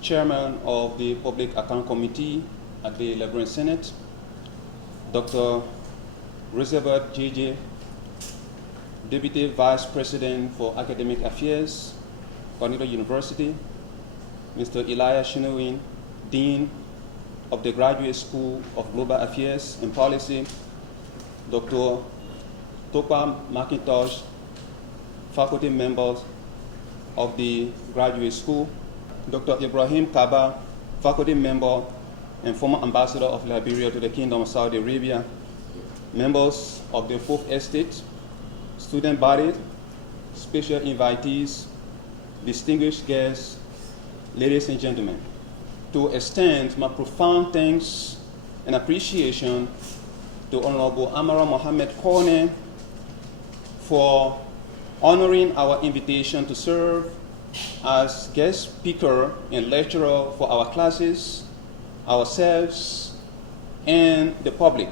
Chairman of the Public Account Committee at the Liberian Senate, Dr. Roosevelt J.J., Deputy Vice President for Academic Affairs, Cuttington University, Mr. Elijah Chinowin, Dean of the Graduate School of Global Affairs and Policy, Dr. Topa McIntosh, faculty members of the Graduate School, Dr. Ibrahim Kaba, faculty member and former ambassador of Liberia to the Kingdom of Saudi Arabia, members of the Fourth Estate, student body, special invitees, distinguished guests, ladies and gentlemen, to extend my profound thanks and appreciation to Honorable Amara Konneh for honoring our invitation to serve as guest speaker and lecturer for our classes, ourselves, and the public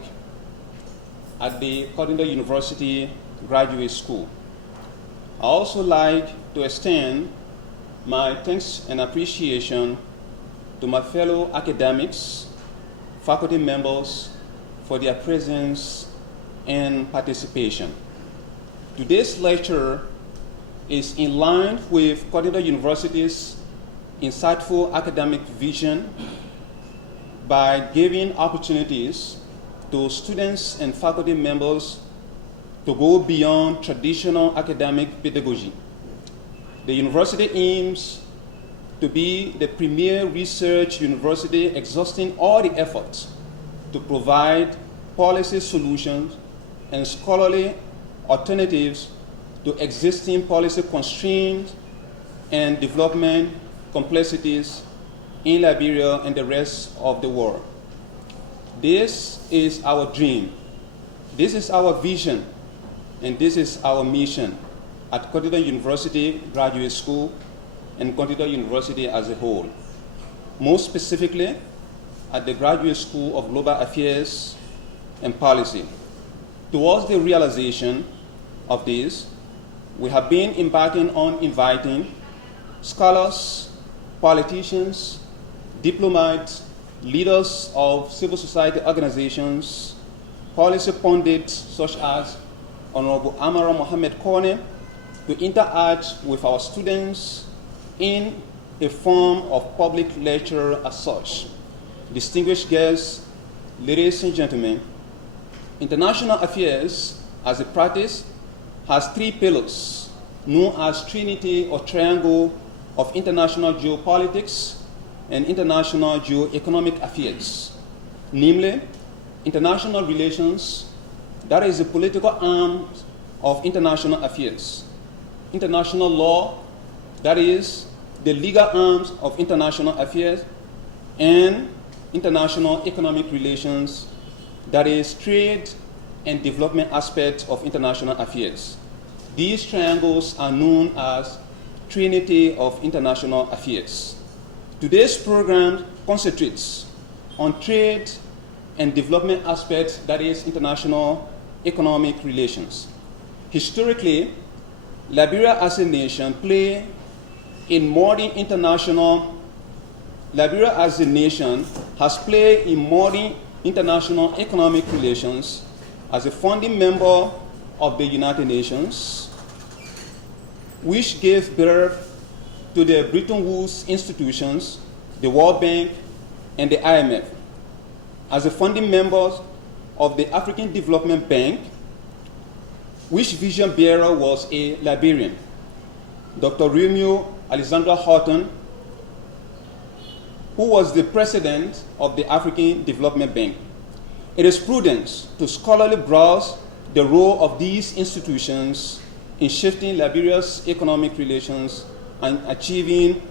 at the Cuttington University Graduate School. I also like to extend my thanks and appreciation to my fellow academics, faculty members for their presence and participation. Today's lecture is in line with Cuttington University's insightful academic vision by giving opportunities to students and faculty members to go beyond traditional academic pedagogy. The university aims to be the premier research university exhausting all the efforts to provide policy solutions and scholarly alternatives to existing policy constraints and development complexities in Liberia and the rest of the world. This is our dream, this is our vision, and this is our mission at Cuttington University Graduate School and Cuttington University as a whole. Most specifically, at the Graduate School of Global Affairs and Policy. Towards the realization of this, we have been embarking on inviting scholars, politicians, diplomats, leaders of civil society organizations, policy pundits such as Honorable Amara Konneh to interact with our students in a form of public lecture as such. Distinguished guests, ladies and gentlemen, international affairs as a practice has three pillars known as Trinity or Triangle of international geopolitics and international geoeconomic affairs, namely international relations, that is the political arm of international affairs, international law, that is the legal arms of international affairs, and international economic relations, that is trade and development aspects of international affairs. These triangles are known as Trinity of International Affairs. Today's program concentrates on trade and development aspects, that is international economic relations. Historically, Liberia as a nation Liberia as a nation has played in modern international economic relations as a founding member of the United Nations, which gave birth to the Bretton Woods institutions, the World Bank, and the IMF. As a founding member of the African Development Bank, which vision bearer was a Liberian, Dr. Romeo Alexander Horton, who was the president of the African Development Bank. It is prudent to scholarly browse the role of these institutions in shifting Liberia's economic relations and achieving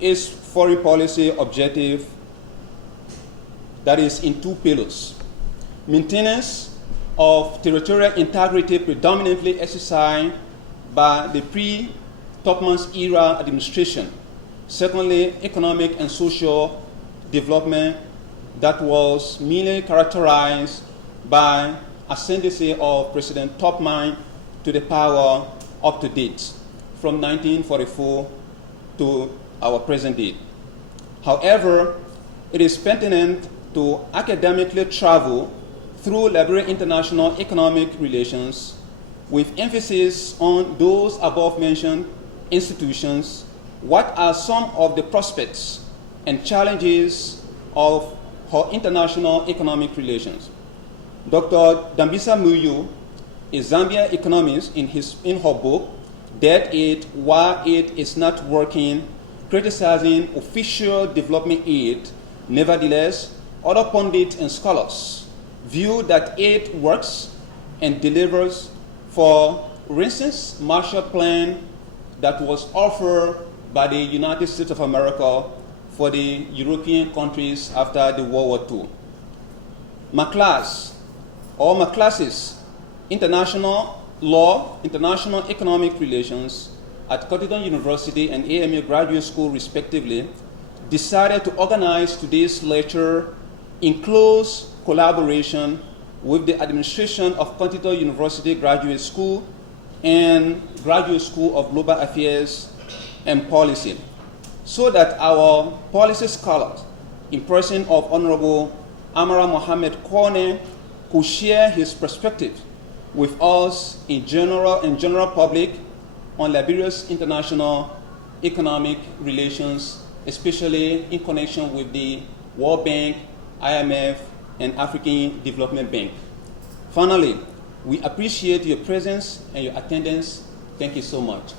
its foreign policy objective, that is in two pillars: maintenance of territorial integrity predominantly exercised by the pre-Topman's era administration. Secondly, economic and social development that was mainly characterized by ascendancy of President Topman to the power up to date, from 1944 to our present date. However, it is pertinent to academically travel through Liberia international economic relations with emphasis on those above-mentioned institutions. What are some of the prospects and challenges of her international economic relations? Dr. Dambisa Muyu, a Zambian economist, in her book, Dead Aid, Why Aid is Not Working, criticizing official development aid. Nevertheless, other pundits and scholars view that aid works and delivers. For instance, Marshall Plan that was offered by the United States of America for the European countries after the World War II. McClass's International Law, International Economic Relations at Cuttington University and AMU Graduate School, respectively, decided to organize today's lecture in close collaboration with the administration of Cuttington University Graduate School and Graduate School of Global Affairs and Policy, so that our policy scholars, in person of Honorable Amara Konneh, could share his perspective with us in general public on Liberia's international economic relations, especially in connection with the World Bank, IMF, and African Development Bank. Finally, we appreciate your presence and your attendance. Thank you so much.